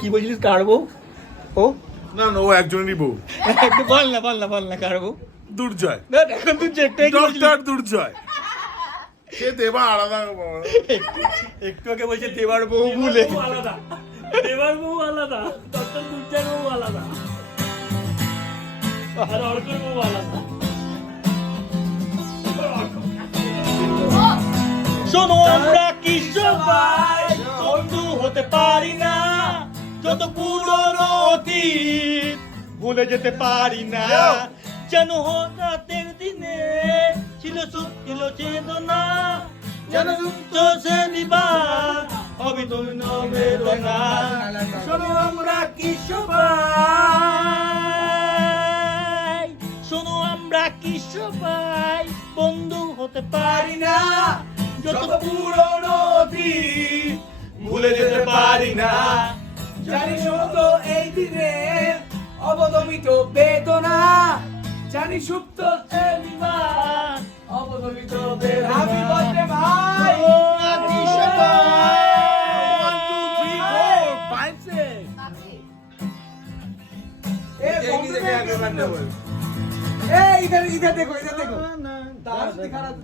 কি বলছিস কার বউ? ও না না, ও একজনেরই বউ। একটু বল না কার বউ? দুর্জয়, এখন তুই একটু ডক্টর দুর্জয়। সে দেবা আলাদা। একটু আগে বলছে দেবার বউ বলে। আলাদা, দেবার বউ আলাদা, ডক্টর দুর্জয়ের বউ আলাদা, আর অর্কের বউ আলাদা। শোনো আমরা কি সবাই বন্ধু হতে পারি না, যত পুরনো অতীত ভুলে যেতে পারি না। যেন হঠাৎের দিনে ছিল সুখ ছিল চেতনা, যেন যুক্ত সে বিবাদ অবিতর্ণ বেদনা। শোনো আমরা কি সবাই, শোনো আমরা কি সবাই বন্ধু হতে পারি না, যত পুরনো অতীত ভুলে যেতে পারি না। জানি সুপ্ত এই দিনে অবদমিত বেদনা, জানি সুপ্ত এই বিবাদ অবদমিত বেদনা। হ্যাপি বার্থডে ভাই। কি সবাই 1 2 3 4 5 6 ए इधर देखो, इधर देखो। दारू दिखा रहा था।